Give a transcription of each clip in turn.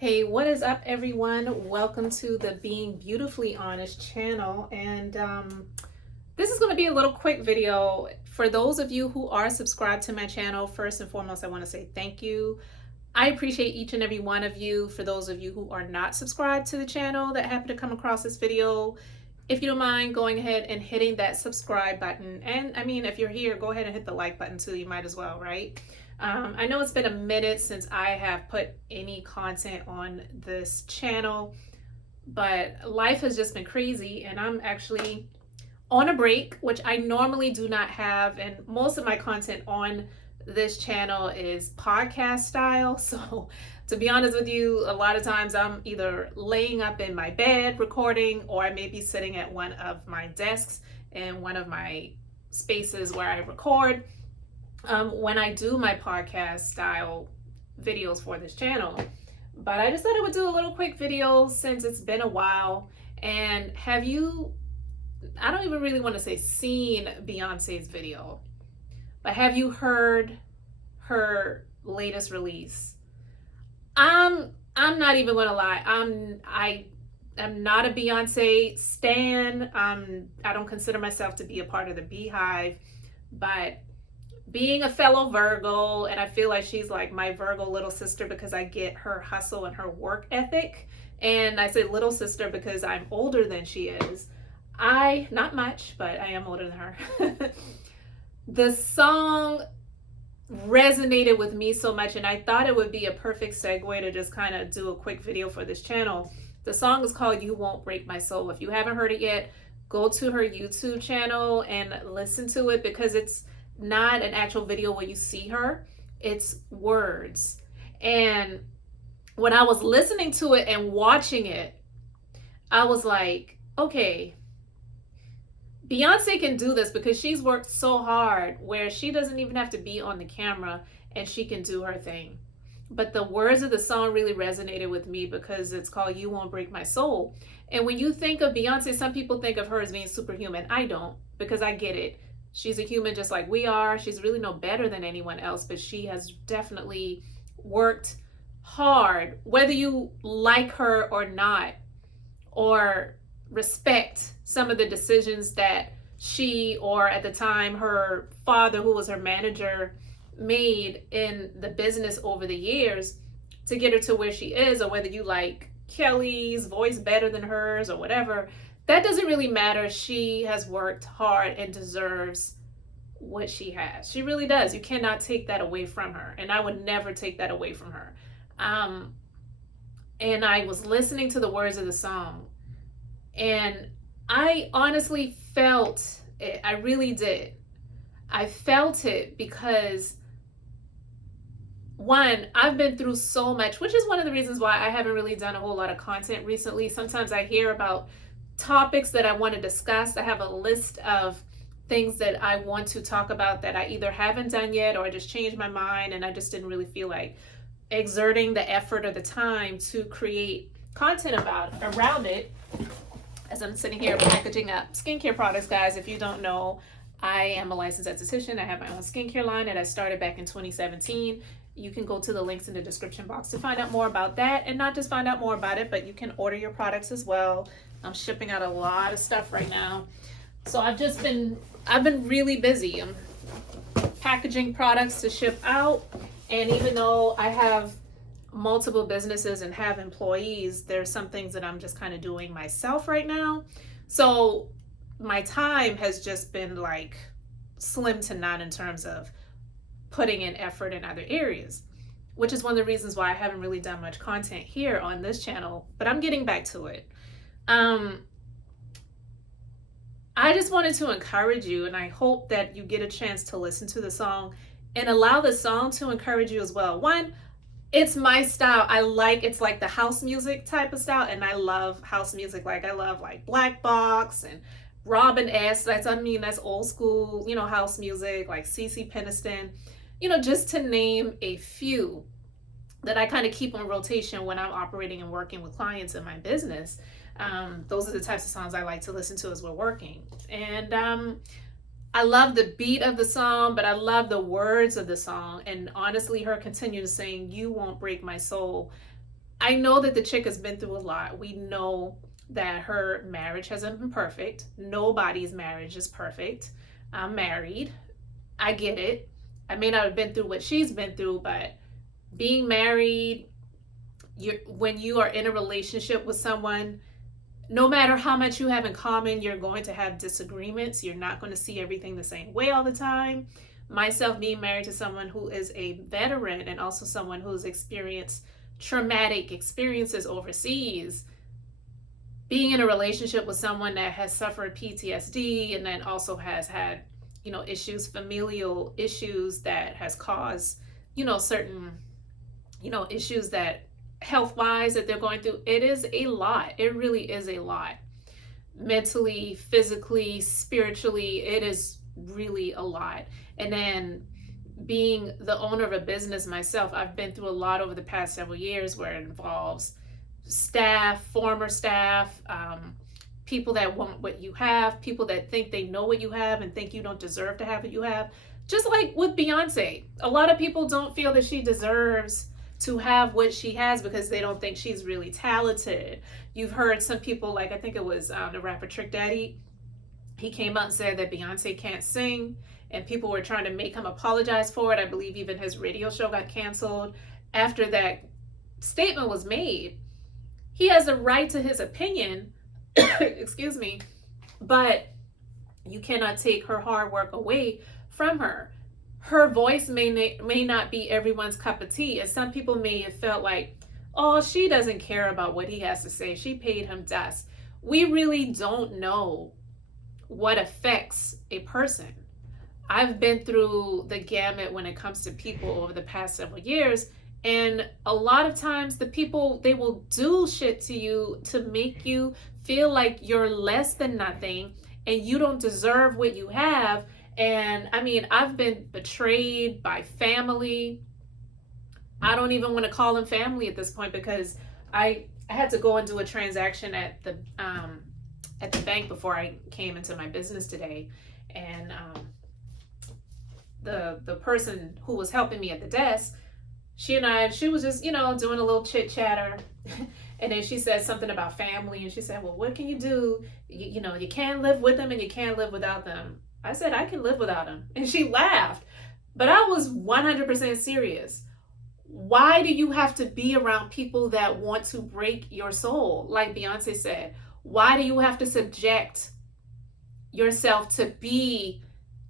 Hey, what is up, everyone? Welcome to the Being Beautifully Honest channel. And this is going to be a little quick video. For those of you who are subscribed to my channel, first and foremost, I want to say thank you. I appreciate each and every one of you. For those of you who are not subscribed to the channel that happen to come across this video, if you don't mind going ahead and hitting that subscribe button. And I mean, if you're here, go ahead and hit the like button too. You might as well, right? I know it's been a minute since I have put any content on this channel, but life has just been crazy and I'm actually on a break, which I normally do not have. And most of my content on this channel is podcast style. So to be honest with you, a lot of times I'm either laying up in my bed recording, or I may be sitting at one of my desks in one of my spaces where I record. When I do my podcast style videos for this channel. But I just thought I would do a little quick video since it's been a while. And have you, I don't even really want to say seen Beyonce's video, but have you heard her latest release? I'm not even gonna lie. I am not a Beyonce stan. I don't consider myself to be a part of the Beehive, but being a fellow Virgo, and I feel like she's like my Virgo little sister because I get her hustle and her work ethic. And I say little sister because I'm older than she is. Not much, but I am older than her. The song resonated with me so much, and I thought it would be a perfect segue to just kind of do a quick video for this channel. The song is called You Won't Break My Soul. If you haven't heard it yet, go to her YouTube channel and listen to it, because it's not an actual video where you see her, it's words. And when I was listening to it and watching it, I was like, okay, Beyonce can do this because she's worked so hard where she doesn't even have to be on the camera and she can do her thing. But the words of the song really resonated with me because it's called You Won't Break My Soul. And when you think of Beyonce, some people think of her as being superhuman. I don't, because I get it. She's a human just like we are. She's really no better than anyone else, but she has definitely worked hard, whether you like her or not, or respect some of the decisions that she, or at the time her father, who was her manager, made in the business over the years to get her to where she is, or whether you like Kelly's voice better than hers or whatever. That doesn't really matter. She has worked hard and deserves what she has. She really does. You cannot take that away from her. And I would never take that away from her. And I was listening to the words of the song, and I honestly felt it. I really did. I felt it because, one, I've been through so much, which is one of the reasons why I haven't really done a whole lot of content recently. Sometimes I hear about topics that I want to discuss. I have a list of things that I want to talk about that I either haven't done yet, or I just changed my mind and I just didn't really feel like exerting the effort or the time to create content around it. As I'm sitting here packaging up skincare products, guys, if you don't know, I am a licensed esthetician. I have my own skincare line that I started back in 2017. You can go to the links in the description box to find out more about that, and not just find out more about it, but you can order your products as well. I'm shipping out a lot of stuff right now. So I've been really busy. I'm packaging products to ship out. And even though I have multiple businesses and have employees, there's some things that I'm just kind of doing myself right now. So my time has just been like slim to none in terms of putting in effort in other areas, which is one of the reasons why I haven't really done much content here on this channel, but I'm getting back to it. I just wanted to encourage you, and I hope that you get a chance to listen to the song and allow the song to encourage you as well. One, it's my style. It's like the house music type of style, and I love house music. Like I love like Black Box and Robin S. That's old school, house music, like CeCe Peniston, just to name a few that I kind of keep on rotation when I'm operating and working with clients in my business. Those are the types of songs I like to listen to as we're working. And I love the beat of the song, but I love the words of the song. And honestly, her continue to saying, "You won't break my soul." I know that the chick has been through a lot. We know that her marriage hasn't been perfect. Nobody's marriage is perfect. I'm married. I get it. I may not have been through what she's been through, but being married, when you are in a relationship with someone, no matter how much you have in common, you're going to have disagreements. You're not going to see everything the same way all the time. Myself being married to someone who is a veteran and also someone who's experienced traumatic experiences overseas, being in a relationship with someone that has suffered PTSD and then also has had, issues, familial issues that has caused, certain, issues that health wise that they're going through, it is a lot. It really is a lot. Mentally, physically, spiritually, it is really a lot. And then being the owner of a business myself, I've been through a lot over the past several years where it involves staff, former staff, people that want what you have, people that think they know what you have and think you don't deserve to have what you have. Just like with Beyonce, a lot of people don't feel that she deserves to have what she has because they don't think she's really talented. You've heard some people, like I think it was the rapper Trick Daddy, he came out and said that Beyonce can't sing, and people were trying to make him apologize for it. I believe even his radio show got canceled after that statement was made. He has a right to his opinion, excuse me, but you cannot take her hard work away from her. Her voice may not be everyone's cup of tea, and some people may have felt like, oh, she doesn't care about what he has to say. She paid him dust. We really don't know what affects a person. I've been through the gamut when it comes to people over the past several years, and a lot of times the people, they will do shit to you to make you feel like you're less than nothing and you don't deserve what you have. And I mean, I've been betrayed by family. I don't even want to call them family at this point because I had to go and do a transaction at the bank before I came into my business today. And the person who was helping me at the desk, she was just, doing a little chit chatter. And then she said something about family. And she said, well, what can you do? You can't live with them and you can't live without them. I said, I can live without them. And she laughed. But I was 100% serious. Why do you have to be around people that want to break your soul? Like Beyonce said, why do you have to subject yourself to be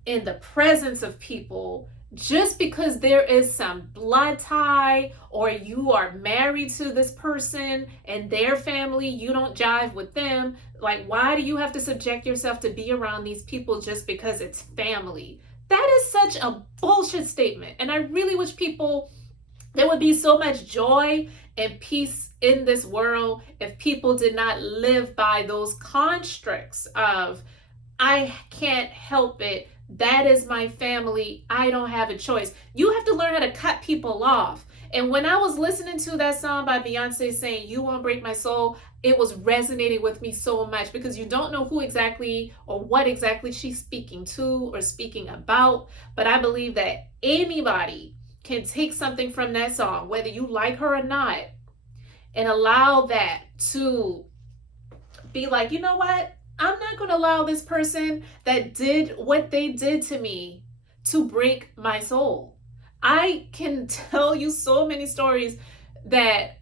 in the presence of people just because there is some blood tie or you are married to this person and their family, you don't jive with them? Like, why do you have to subject yourself to be around these people just because it's family? That is such a bullshit statement. And I really wish there would be so much joy and peace in this world if people did not live by those constructs of, I can't help it, that is my family, I don't have a choice. You have to learn how to cut people off. And when I was listening to that song by Beyonce saying, you won't break my soul, it was resonating with me so much because you don't know who exactly or what exactly she's speaking to or speaking about. But I believe that anybody can take something from that song, whether you like her or not, and allow that to be like, you know what? I'm not going to allow this person that did what they did to me to break my soul. I can tell you so many stories that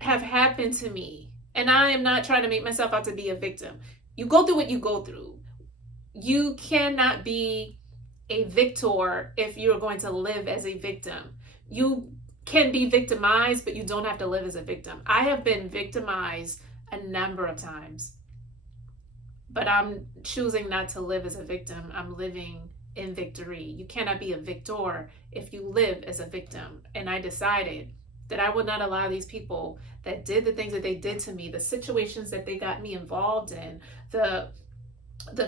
have happened to me, and I am not trying to make myself out to be a victim. You go through what you go through. You cannot be a victor if you're going to live as a victim. You can be victimized, but you don't have to live as a victim. I have been victimized a number of times, but I'm choosing not to live as a victim. I'm living in victory. You cannot be a victor if you live as a victim. And I decided that I would not allow these people that did the things that they did to me, the situations that they got me involved in, the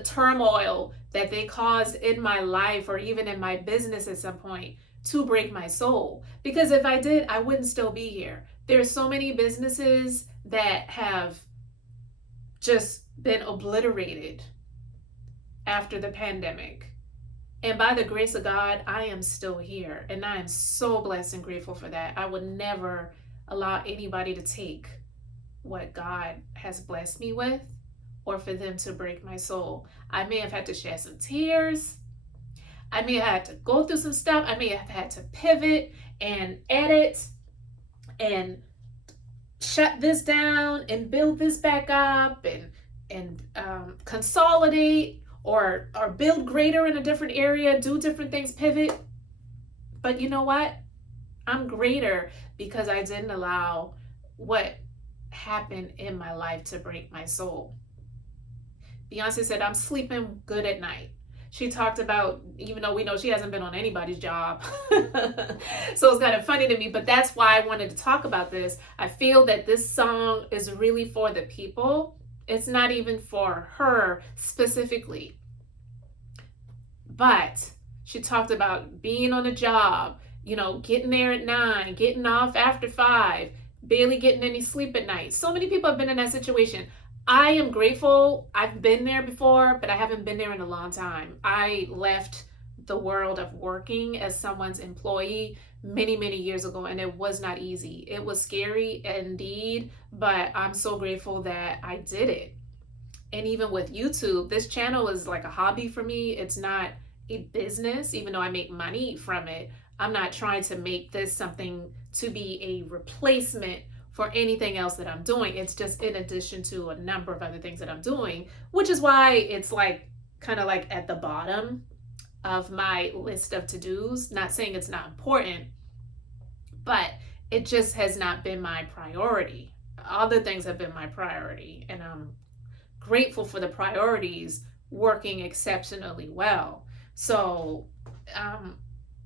turmoil that they caused in my life or even in my business at some point, to break my soul. Because if I did, I wouldn't still be here. There's so many businesses that have just been obliterated after the pandemic. And by the grace of God, I am still here. And I am so blessed and grateful for that. I would never allow anybody to take what God has blessed me with or for them to break my soul. I may have had to shed some tears. I may have had to go through some stuff. I may have had to pivot and edit and shut this down and build this back up and consolidate or build greater in a different area, do different things, pivot. But you know what? I'm greater because I didn't allow what happened in my life to break my soul. Beyonce said, I'm sleeping good at night. She talked about, even though we know she hasn't been on anybody's job. So it's kind of funny to me, but that's why I wanted to talk about this. I feel that this song is really for the people. It's not even for her specifically. But she talked about being on a job, you know, getting there at 9, getting off after 5, barely getting any sleep at night. So many people have been in that situation. I am grateful. I've been there before, but I haven't been there in a long time. I left the world of working as someone's employee many, many years ago, and it was not easy. It was scary indeed, but I'm so grateful that I did it. And even with YouTube, this channel is like a hobby for me. It's not a business, even though I make money from it. I'm not trying to make this something to be a replacement for anything else that I'm doing. It's just in addition to a number of other things that I'm doing, which is why it's like kind of like at the bottom of my list of to-dos. Not saying it's not important, but it just has not been my priority. Other things have been my priority, and I'm grateful for the priorities working exceptionally well. So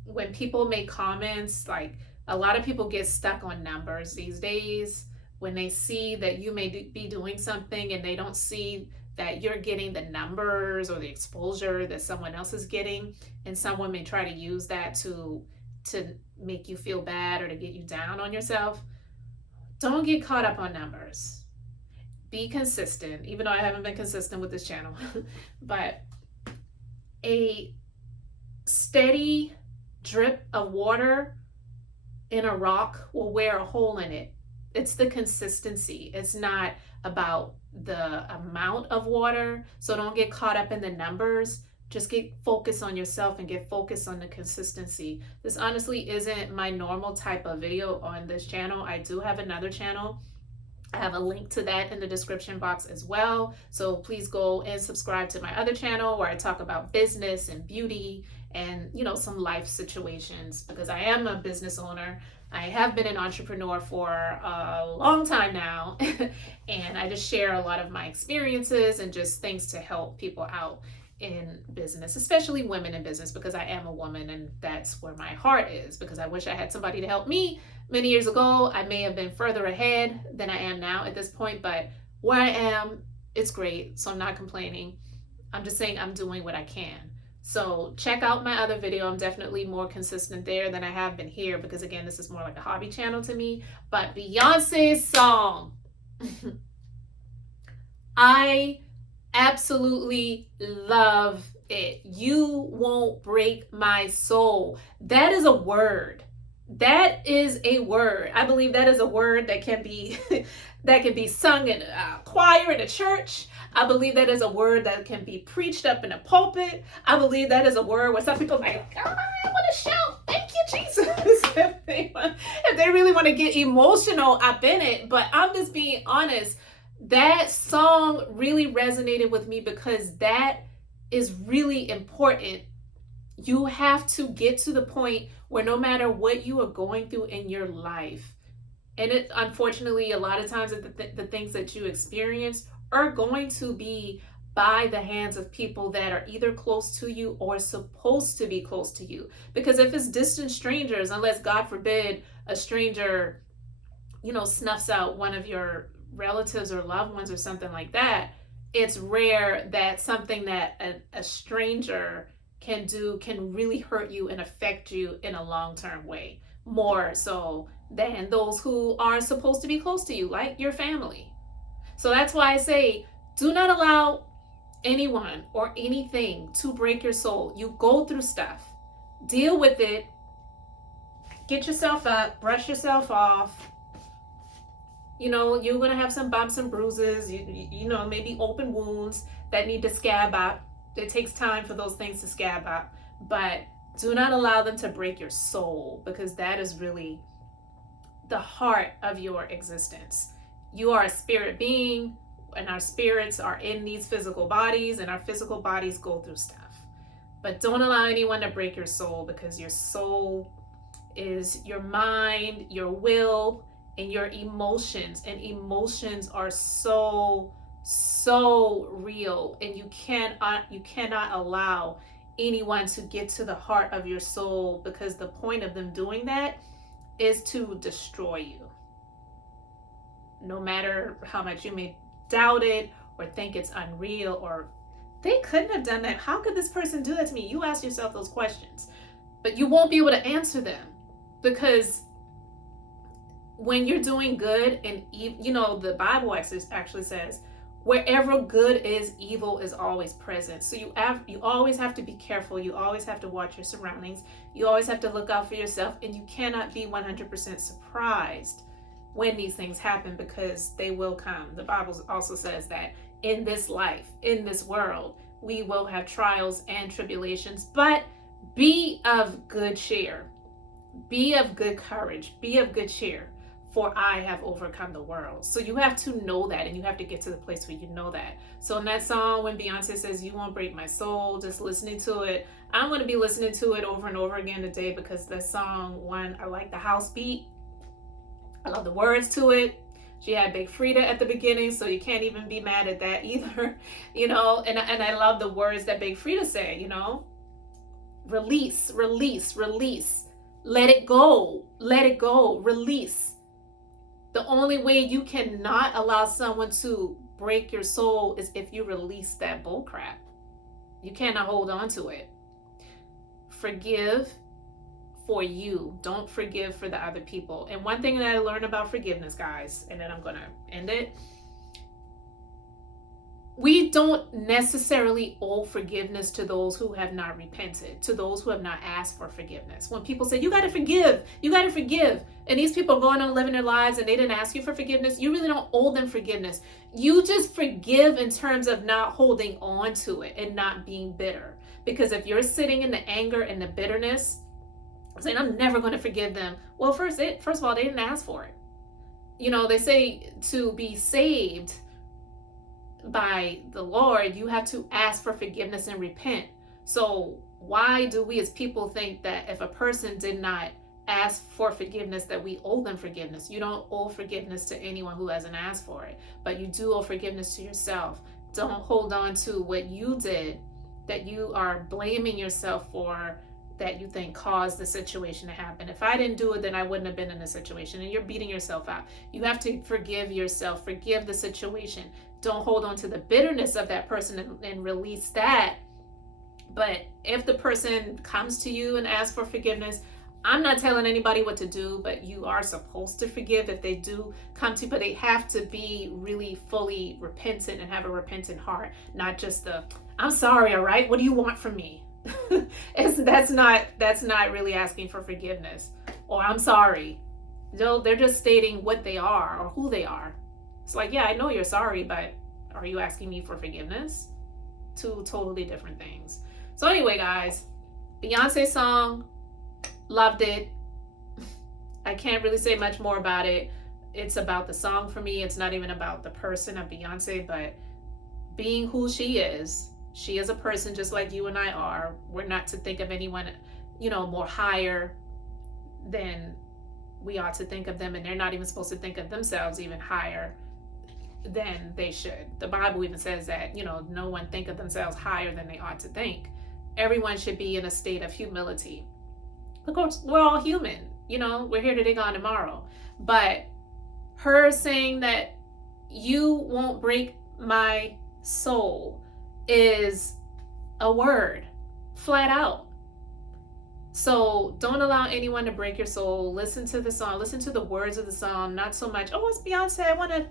when people make comments, like, a lot of people get stuck on numbers these days when they see that you may be doing something and they don't see that you're getting the numbers or the exposure that someone else is getting, and someone may try to use that to make you feel bad or to get you down on yourself. Don't get caught up on numbers. Be consistent, even though I haven't been consistent with this channel. But a steady drip of water in a rock will wear a hole in it. It's the consistency. It's not about the amount of water. So don't get caught up in the numbers. Just get focused on yourself and get focused on the consistency. This honestly isn't my normal type of video on this channel. I do have another channel. I have a link to that in the description box as well. So please go and subscribe to my other channel where I talk about business and beauty and, you know, some life situations, because I am a business owner. I have been an entrepreneur for a long time now. And I just share a lot of my experiences and just things to help people out in business, especially women in business, because I am a woman and that's where my heart is, because I wish I had somebody to help me. Many years ago, I may have been further ahead than I am now at this point, but where I am, it's great. So I'm not complaining. I'm just saying I'm doing what I can. So check out my other video. I'm definitely more consistent there than I have been here, because again, this is more like a hobby channel to me. But Beyonce's song, I absolutely love it. You won't break my soul. That is a word. That is a word. I believe that is a word that can be that can be sung in a choir in a church. I believe that is a word that can be preached up in a pulpit. I believe that is a word where some people are like, oh, I want to shout, thank you, Jesus. If they really want to get emotional up in it. But I'm just being honest. That song really resonated with me because that is really important. You have to get to the point where no matter what you are going through in your life, and it unfortunately a lot of times the things that you experience are going to be by the hands of people that are either close to you or supposed to be close to you. Because if it's distant strangers, unless God forbid a stranger, you know, snuffs out one of your relatives or loved ones or something like that, it's rare that something that a stranger can do can really hurt you and affect you in a long-term way, more so than those who are supposed to be close to you, like your family. So that's why I say, do not allow anyone or anything to break your soul. You go through stuff, deal with it, get yourself up, brush yourself off, You know, you're going to have some bumps and bruises, you know, maybe open wounds that need to scab up. It takes time for those things to scab up, but do not allow them to break your soul, because that is really the heart of your existence. You are a spirit being, and our spirits are in these physical bodies, and our physical bodies go through stuff. But don't allow anyone to break your soul, because your soul is your mind, your will, and your emotions. And emotions are so real, and you cannot allow anyone to get to the heart of your soul, because the point of them doing that is to destroy you. No matter how much you may doubt it or think it's unreal, or they couldn't have done that. How could this person do that to me? You ask yourself those questions, but you won't be able to answer them, because when you're doing good, and you know, the Bible actually says, wherever good is, evil is always present. So you always have to be careful. You always have to watch your surroundings. You always have to look out for yourself, and you cannot be 100% surprised when these things happen, because they will come. The Bible also says that in this life, in this world, we will have trials and tribulations, but be of good cheer. Be of good courage. Be of good cheer, for I have overcome the world. So you have to know that, and you have to get to the place where you know that. So in that song, when Beyonce says, "You won't break my soul," just listening to it, I'm going to be listening to it over and over again today, because that song, one, I like the house beat. I love the words to it. She had Big Frida at the beginning, so you can't even be mad at that either, you know. And I love the words that Big Frida said, you know, release, release, release, let it go, release. The only way you cannot allow someone to break your soul is if you release that bull crap. You cannot hold on to it. Forgive for you. Don't forgive for the other people. And one thing that I learned about forgiveness, guys, and then I'm going to end it. We don't necessarily owe forgiveness to those who have not repented, to those who have not asked for forgiveness. When people say, you got to forgive, and these people are going on living their lives and they didn't ask you for forgiveness, you really don't owe them forgiveness. You just forgive in terms of not holding on to it and not being bitter. Because if you're sitting in the anger and the bitterness, saying, I'm never going to forgive them. Well, first of all, they didn't ask for it. You know, they say to be saved by the Lord, you have to ask for forgiveness and repent. So why do we as people think that if a person did not ask for forgiveness that we owe them forgiveness? You don't owe forgiveness to anyone who hasn't asked for it, but you do owe forgiveness to yourself. Don't hold on to what you did that you are blaming yourself for, that you think caused the situation to happen. If I didn't do it, then I wouldn't have been in the situation, and you're beating yourself up. You have to forgive yourself, forgive the situation. Don't hold on to the bitterness of that person and release that. But if the person comes to you and asks for forgiveness, I'm not telling anybody what to do, but you are supposed to forgive if they do come to you, but they have to be really fully repentant and have a repentant heart, not just the, I'm sorry, all right, what do you want from me? That's not really asking for forgiveness. Or I'm sorry. They're just stating what they are or who they are. It's like, yeah, I know you're sorry, but are you asking me for forgiveness? Two totally different things. So anyway, guys, Beyonce song, loved it. I can't really say much more about it. It's about the song for me. It's not even about the person of Beyonce, but being who she is. She is a person just like you and I are. We're not to think of anyone, more higher than we ought to think of them, and they're not even supposed to think of themselves even higher than they should. The Bible even says that, no one think of themselves higher than they ought to think. Everyone should be in a state of humility. Of course, we're all human, we're here today, gone tomorrow. But her saying that you won't break my soul is a word, flat out. So don't allow anyone to break your soul. Listen to the song, listen to the words of the song, not so much, oh, it's Beyonce, I want to,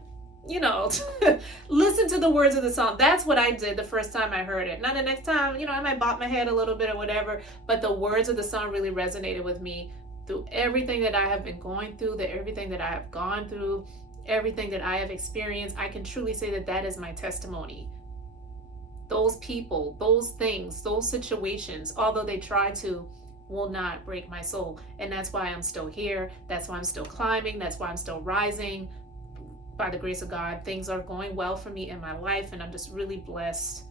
listen to the words of the song. That's what I did the first time I heard it. Now the next time, I might bop my head a little bit or whatever, but the words of the song really resonated with me through everything that I have been going through, everything that I have gone through. everything that I have experienced, I can truly say that that is my testimony. Those people, those things, those situations, although they try to, will not break my soul. And that's why I'm still here. That's why I'm still climbing. That's why I'm still rising. By the grace of God, things are going well for me in my life, and I'm just really blessed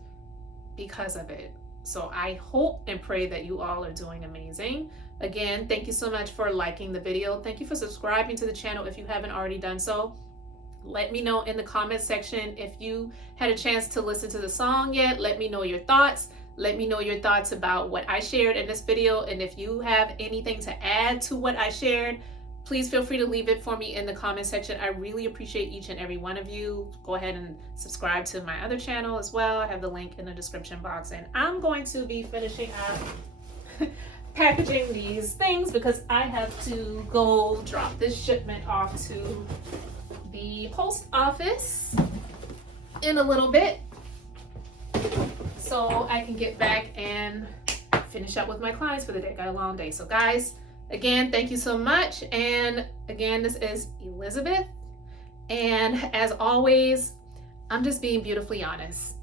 because of it. So I hope and pray that you all are doing amazing. Again, thank you so much for liking the video. Thank you for subscribing to the channel if you haven't already done so. Let me know in the comment section if you had a chance to listen to the song yet. Let me know your thoughts. Let me know your thoughts about what I shared in this video. And if you have anything to add to what I shared, please feel free to leave it for me in the comment section. I really appreciate each and every one of you. Go ahead and subscribe to my other channel as well. I have the link in the description box. And I'm going to be finishing up packaging these things because I have to go drop this shipment off to the post office in a little bit so I can get back and finish up with my clients for the day. Got a long day. So guys, again, thank you so much. And again, this is Elizabeth. And as always, I'm just being beautifully honest.